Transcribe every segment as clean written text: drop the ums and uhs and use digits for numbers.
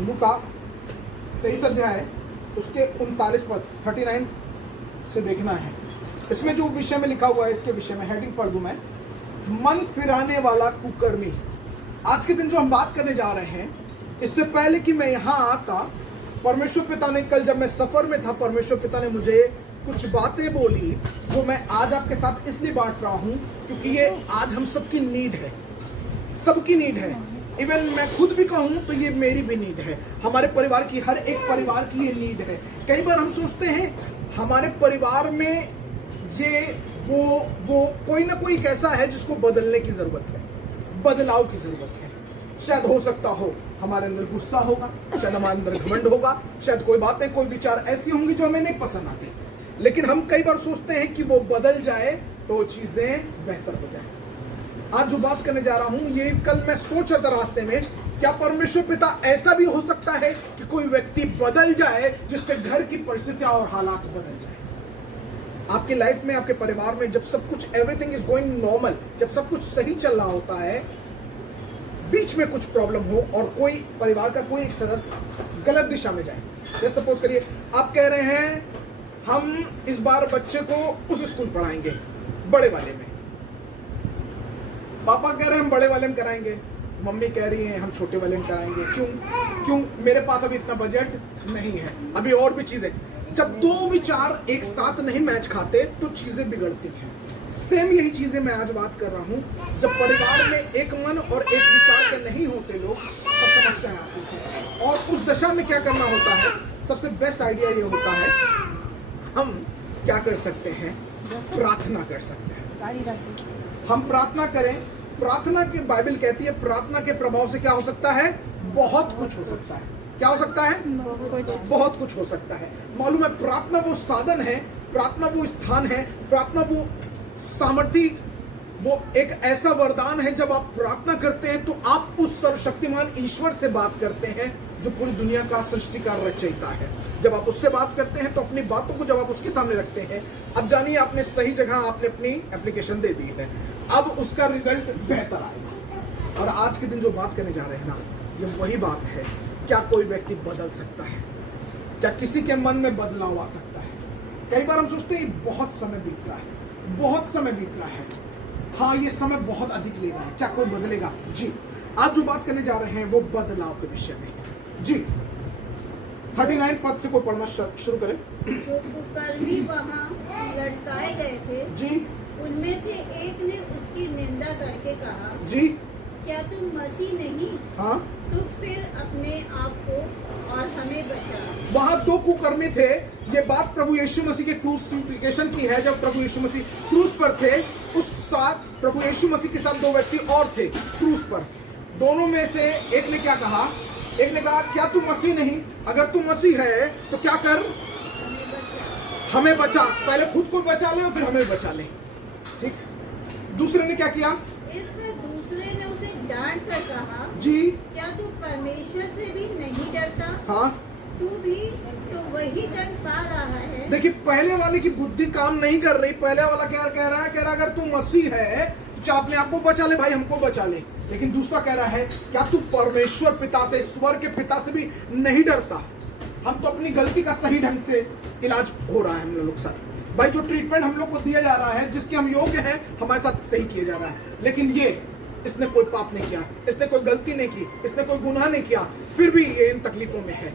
लूका 23 अध्याय उसके 39 पद 39 से देखना है। इसमें जो विषय में लिखा हुआ है, इसके विषय में हेडिंग पढ़ दूं मैं, मन फिराने वाला कुकर्मी। आज के दिन जो हम बात करने जा रहे हैं, इससे पहले कि मैं यहाँ आता, परमेश्वर पिता ने कल जब मैं सफर में था, परमेश्वर पिता ने मुझे कुछ बातें बोली जो मैं आज आपके साथ इसलिए बांट रहा हूं क्योंकि ये आज हम सबकी नीड है, सबकी नीड है। इवन मैं खुद भी कहूं तो ये मेरी भी नीड है, हमारे परिवार की, हर एक परिवार की ये नीड है। कई बार हम सोचते हैं हमारे परिवार में ये वो कोई ना कोई ऐसा है जिसको बदलने की जरूरत है, बदलाव की जरूरत है। शायद हो सकता हो हमारे अंदर गुस्सा होगा, शायद हमारे अंदर घमंड होगा, शायद कोई बातें, कोई विचार ऐसी होंगी जो हमें नहीं पसंद आते, लेकिन हम कई बार सोचते हैं कि वो बदल जाए तो चीजें बेहतर हो जाए। आज जो बात करने जा रहा हूं, ये कल मैं सोच रहा था रास्ते में, क्या परमेश्वर पिता ऐसा भी हो सकता है कि कोई व्यक्ति बदल जाए जिससे घर की परिस्थितियां और हालात बदल जाए। आपकी लाइफ में, आपके परिवार में जब सब कुछ, एवरीथिंग इज गोइंग नॉर्मल, जब सब कुछ सही चल रहा होता है, बीच में कुछ प्रॉब्लम हो और कोई परिवार का कोई एक सदस्य गलत दिशा में जाए। जैसे सपोज करिए आप कह रहे हैं हम इस बार बच्चे को उस स्कूल पढ़ाएंगे बड़े वाले में, पापा कह रहे हैं हम बड़े वाले में कराएंगे, मम्मी कह रही है हम छोटे वाले में कराएंगे। क्यों मेरे पास अभी इतना बजट नहीं है, अभी और भी चीजें। जब दो विचार एक साथ नहीं मैच खाते तो चीजें बिगड़ती हैं। सेम यही चीजें मैं आज बात कर रहा हूं, जब परिवार में एक मन और एक विचार के नहीं होते लोग, तब समस्याएं आती हैं। और उस दशा में क्या करना होता है, सबसे बेस्ट आइडिया ये होता है, हम क्या कर सकते हैं, प्रार्थना कर सकते हैं। हम प्रार्थना करें। प्रार्थना की बाइबल कहती है प्रार्थना के प्रभाव से क्या हो सकता है, बहुत कुछ हो सकता है। क्या हो सकता है, बहुत कुछ हो सकता है। मालूम है, प्रार्थना वो साधन है, प्रार्थना वो स्थान है, प्रार्थना वो सामर्थ्य, वो एक ऐसा वरदान है। जब आप प्रार्थना करते हैं तो आप उस सर्वशक्तिमान ईश्वर से बात करते हैं जो पूरी दुनिया का सृष्टिकार रचयिता है। जब आप उससे बात करते हैं तो अपनी बातों को जब आप उसके सामने रखते हैं, अब जानिए आपने सही जगह आपने अपनी एप्लीकेशन दे दी है, अब उसका रिजल्ट बेहतर आएगा। और आज के दिन जो बात करने जा रहे हैं ना, ये वही बात है। क्या कोई व्यक्ति बदल सकता है? क्या किसी के मन में बदलाव आ सकता है? कई बार हम सोचते हैं बहुत समय बीत रहा है, बहुत समय बीत रहा है, हाँ ये समय बहुत अधिक ले रहा है, क्या कोई बदलेगा? जी, आज जो बात करने जा रहे हैं वो बदलाव के विषय में है। जी 39 पद से कोई पढ़ना शुरू करें। जो कुकर्मी वहाँ लटकाए गए थे, जी, उनमें से एक ने उसकी निंदा करके कहा, जी, क्या तुम मसीह नहीं? हाँ, तो फिर अपने आप को और हमें बचा। वहां दो कुकर्मी थे। ये बात प्रभु यीशु मसीह के क्रूसिफिकेशन की है। जब प्रभु यीशु मसीह क्रूस पर थे, उस साथ प्रभु यीशु मसीह के साथ दो व्यक्ति और थे क्रूस पर। दोनों में से एक ने क्या कहा, एक ने कहा क्या तू मसीह नहीं? अगर तू मसीह है तो क्या कर, हमें बचा। पहले खुद को बचा ले और फिर हमें बचा ले। ठीक। दूसरे ने क्या किया? इसमें दूसरे ने उसे डांट कर कहा, जी, क्या तू परमेश्वर से भी नहीं डरता? हाँ, तू भी तो वही दंड पा रहा है। देखिए पहले वाले की बुद्धि काम नहीं कर रही। पहले वाला क्या कह रहा है, कह रहा है अगर तू मसीह है तो चाहे अपने आप को बचा ले भाई, हमको बचा ले। लेकिन दूसरा कह रहा है क्या तू परमेश्वर पिता से, ईश्वर के पिता से भी नहीं डरता? हम तो अपनी गलती का सही ढंग से इलाज हो रहा है हम लोग के साथ भाई। जो ट्रीटमेंट हम लोग को दिया जा रहा है, जिसके हम योग्य हैं, हमारे साथ सही किया जा रहा है। लेकिन ये, इसने कोई पाप नहीं किया, इसने कोई गलती नहीं की, इसने कोई गुनाह नहीं किया, फिर भी ये इन तकलीफों में है।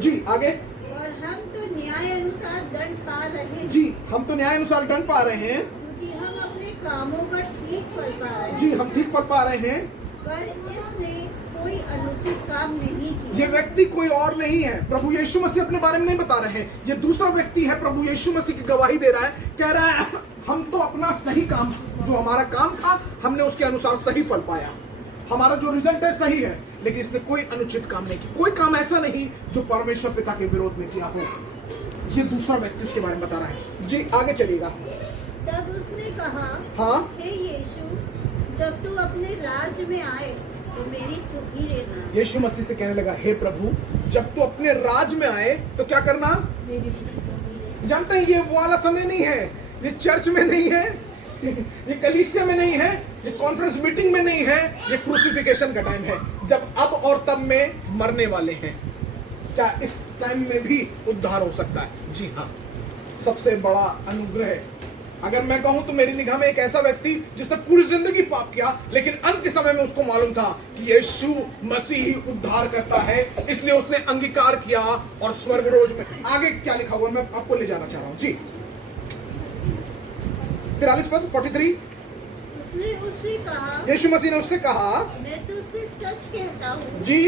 जी आगे। और हम तो न्याय अनुसार दंड पा रहे हैं। जी, हम तो न्याय अनुसार दंड पा रहे हैं, क्योंकि हम अपने कामों का ठीक फल पा रहे हैं। जी हम ठीक फल पा रहे हैं। पर इसने कोई अनुचित काम नहीं किया। ये व्यक्ति कोई और नहीं है, प्रभु यीशु मसीह अपने बारे में नहीं बता रहे हैं, ये दूसरा व्यक्ति है। प्रभु यीशु मसीह की गवाही दे रहा है, कह रहा है हम तो अपना सही काम, जो हमारा काम था हमने उसके अनुसार सही फल पाया, हमारा जो रिजल्ट है सही है। लेकिन इसने कोई अनुचित काम नहीं किया, कोई काम ऐसा नहीं जो परमेश्वर पिता के विरोध में किया हो। ये दूसरा व्यक्ति उसके बारे में बता रहा है। जी आगे चलिएगा। तब उसने कहा, हाँ, हे यीशु, जब तू अपने राज्य में आए तो मेरी सुधि लेना। यीशु मसीह से कहने लगा, हे प्रभु जब तू अपने राज में आए तो क्या करना? जानते हैं ये वो वाला समय नहीं है, ये चर्च में नहीं है, ये कलीसिया में नहीं है, ये कॉन्फ्रेंस मीटिंग में नहीं है, ये क्रूसिफिकेशन का टाइम है। जब अब और तब में मरने वाले हैं। क्या इस टाइम में भी उद्धार हो सकता है? जी हाँ, सबसे बड़ा अनुग्रह। अगर मैं कहूं तो मेरी निगाह में एक ऐसा व्यक्ति जिसने पूरी जिंदगी पाप किया, लेकिन अंत के समय में उसको मालूम था कि यीशु मसीह ही उद्धार करता है, इसलिए उसने अंगीकार किया और स्वर्ग रोज में। आगे क्या लिखा हुआ मैं आपको ले जाना चाह रहा हूं जी। 43 पद 43। उसने उससे कहा, यीशु मसीह ने उससे कहा, मैं तुझसे सच कहता हूँ जी,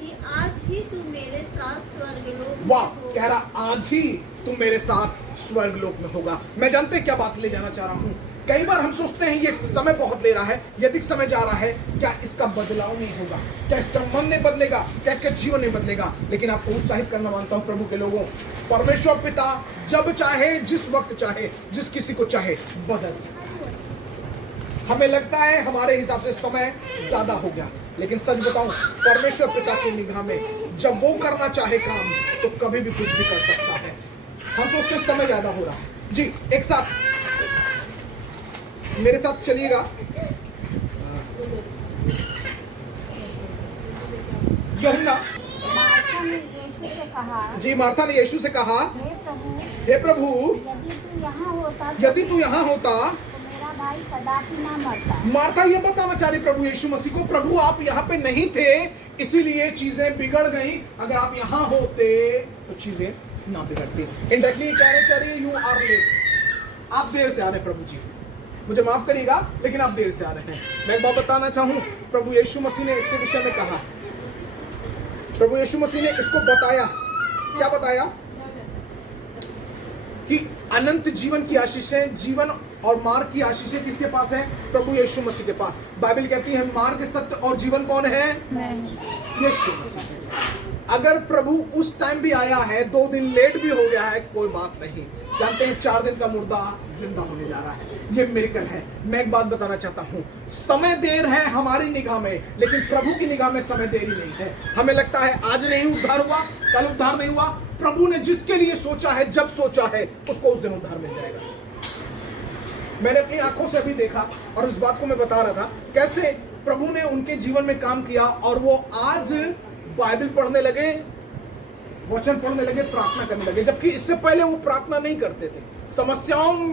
कि आज ही तू मेरे साथ स्वर्गलोक में वाह, होगा। कह रहा आज ही तुम मेरे साथ स्वर्गलोक में होगा। मैं जानते हैं क्या बात ले जाना चाह रहा हूं। कई बार हम सोचते हैं ये समय बहुत ले रहा है, ये अधिक समय जा रहा है, क्या इसका बदलाव नहीं होगा? क्या इसका मन नहीं बदलेगा? क्या इसका जीवन नहीं बदलेगा? लेकिन आपको उत्साहित करना मानता हूं प्रभु के लोगों, परमेश्वर पिता जब चाहे, जिस वक्त चाहे, जिस किसी को चाहे बदल सकता है। हमें लगता है हमारे हिसाब से समय ज्यादा हो गया, लेकिन सच बताऊं, परमेश्वर पिता की निगाह में जब वो करना चाहे काम, तो कभी भी कुछ भी कर सकता है। हम सोचते समय ज्यादा हो रहा है जी। एक साथ मेरे साथ चलिएगा, यूहन्ना। मार्था ने यीशु से कहा, जी, मार्था ने यीशु से कहा, हे प्रभु, हे प्रभु, यदि तू यहाँ होता यदि तू यहाँ होता तो मेरा भाई कदापि ना मरता। मार्था ये बताना चाह रही प्रभु यीशु मसीह को, प्रभु आप यहाँ पे नहीं थे, इसीलिए चीजें बिगड़ गई। अगर आप यहाँ होते तो चीजें ना बिगड़ती। इंडायरेक्टली कहना चाह रही है, यू आर लेट, आप देर से आ रहे प्रभु जी, मुझे माफ करिएगा, लेकिन आप देर से आ रहे हैं। मैं एक बात बताना चाहूं, प्रभु यीशु मसीह ने इसके विषय में कहा, प्रभु यीशु मसीह ने इसको बताया, क्या बताया? कि अनंत जीवन की आशीषें, जीवन और मार्ग की आशीषें किसके पास है? प्रभु यीशु मसीह के पास। बाइबल कहती है मार्ग, सत्य और जीवन कौन है? यीशु मसीह। अगर प्रभु उस टाइम भी आया है, 2 दिन लेट भी हो गया है, कोई बात नहीं। जानते हैं 4 दिन का मुर्दा जिंदा होने जा रहा है, ये मिरेकल है। मैं एक बात बताना चाहता हूं, समय देर है हमारी निगाह में, लेकिन प्रभु की निगाह में समय देरी नहीं है। हमें लगता है आज नहीं उद्धार हुआ, कल उद्धार नहीं हुआ। प्रभु ने जिसके लिए सोचा है, जब सोचा है, उसको उस दिन उद्धार मिल जाएगा। मैंने अपनी आंखों से अभी देखा और इस बात को मैं बता रहा था, कैसे प्रभु ने उनके जीवन में काम किया और वो आज बाइबल पढ़ने लगे, वचन पढ़ने लगे, प्रार्थना करने लगे, जबकि इससे पहले वो प्रार्थना नहीं करते थे। समस्याओं,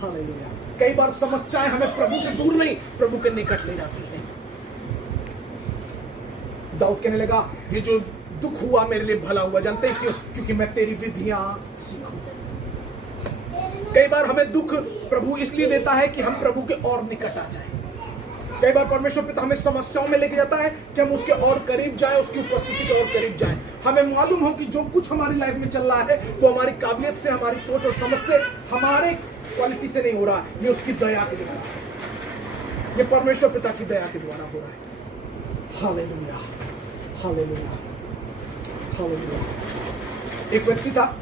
हालेलुया, कई बार समस्याएं हमें प्रभु से दूर नहीं, प्रभु के निकट ले जाती हैं। दाऊद कहने लगा, ये जो दुख हुआ मेरे लिए भला हुआ। जानते हैं क्यों? क्योंकि मैं तेरी विधियां सीखूं। कई बार हमें दुख प्रभु इसलिए देता है कि हम प्रभु के और निकट आ जाएं। कई बार परमेश्वर पिता हमें समस्याओं में लेके जाता है कि हम उसके और करीब जाएं, उसकी उपस्थिति के और करीब जाएं। हमें मालूम हो कि जो कुछ हमारी लाइफ में चल रहा है, वो हमारी काबिलियत से, हमारी सोच और समझ से, हमारे क्वालिटी से नहीं हो रहा, ये उसकी दया के द्वारा है, ये परमेश्वर पिता की दया के द्वारा हो रहा है। Hallelujah, hallelujah, hallelujah. एक व्यक्ति था,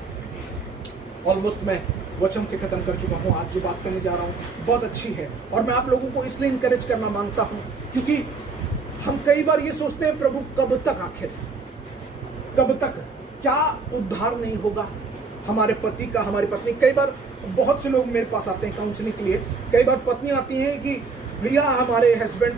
ऑलमोस्ट मैं वचन से खत्म कर चुका हूं। आज जो बात करने जा रहा हूं बहुत अच्छी है और मैं आप लोगों को इसलिए इंकरेज करना मांगता हूं क्योंकि हम कई बार ये सोचते हैं, प्रभु कब तक, आखिर कब तक, क्या उद्धार नहीं होगा हमारे पति का, हमारी पत्नी। कई बार बहुत से लोग मेरे पास आते हैं काउंसलिंग के लिए। कई बार पत्नी आती हैं कि भैया हमारे हस्बैंड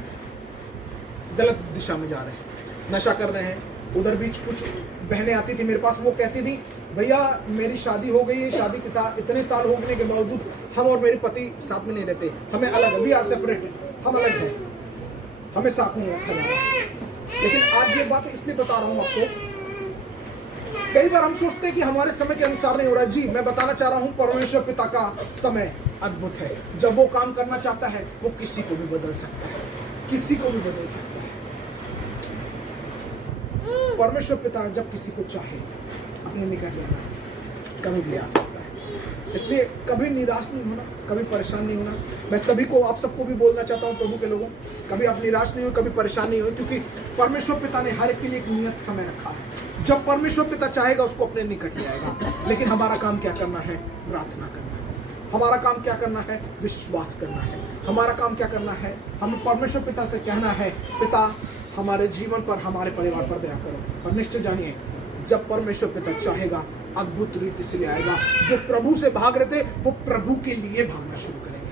गलत दिशा में जा रहे हैं, नशा कर रहे हैं। उधर बीच कुछ बहनें आती थी मेरे पास, वो कहती थी भैया मेरी शादी हो गई है, शादी के साथ इतने साल होने के बावजूद हम और मेरे पति साथ में नहीं रहते, हमें अलग, वी आर सेपरेटेड, हम अलग हैं, हमें साथ में रखा जा रहा है। लेकिन आज ये बात इसलिए बता रहा हूं आपको, कई बार हम सोचते हैं कि हमारे समय के अनुसार नहीं हो रहा है। जी, मैं बताना चाह रहा हूं, परमेश्वर पिता का समय अद्भुत है। जब वो काम करना चाहता है, वो किसी को भी बदल सकता है, किसी को भी बदल सकता है। परमेश्वर पिता जब किसी को चाहे अपने निकट लाना, कभी भी आ सकता है। इसलिए कभी निराश नहीं होना, कभी परेशान नहीं होना। मैं सभी को, आप सबको भी बोलना चाहता हूं, प्रभु के लोगों, कभी आप निराश नहीं हो, कभी परेशान नहीं हो, क्योंकि परमेश्वर पिता ने हर एक के लिए एक नियत समय रखा है। जब परमेश्वर पिता चाहेगा उसको अपने निकट ले आएगा। लेकिन हमारा काम क्या करना है? प्रार्थना करना है। हमारा काम क्या करना है? विश्वास करना है। हमारा काम क्या करना है? हमें परमेश्वर पिता से कहना है, पिता हमारे जीवन पर, हमारे परिवार पर दया करो। और निश्चय जानिए, जब परमेश्वर पिता चाहेगा, अद्भुत रीति से ले आएगा। जो प्रभु से भाग रहे थे, वो प्रभु के लिए भागना शुरू करेंगे।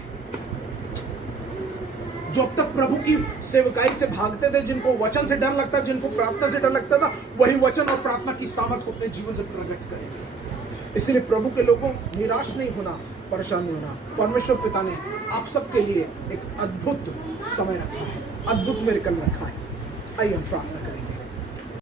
जो अब तक प्रभु की सेवकाई से भागते थे, जिनको वचन से डर लगता, जिनको प्रार्थना से डर लगता था, वही वचन और प्रार्थना की सामर्थ को अपने जीवन से प्रकट करेंगे। इसलिए प्रभु के लोगों निराश नहीं होना, परेशान नहीं होना। परमेश्वर पिता ने आप सबके लिए एक अद्भुत समय रखा है, अद्भुत मेरे कल रखा है। आइए हम प्रार्थना करेंगे।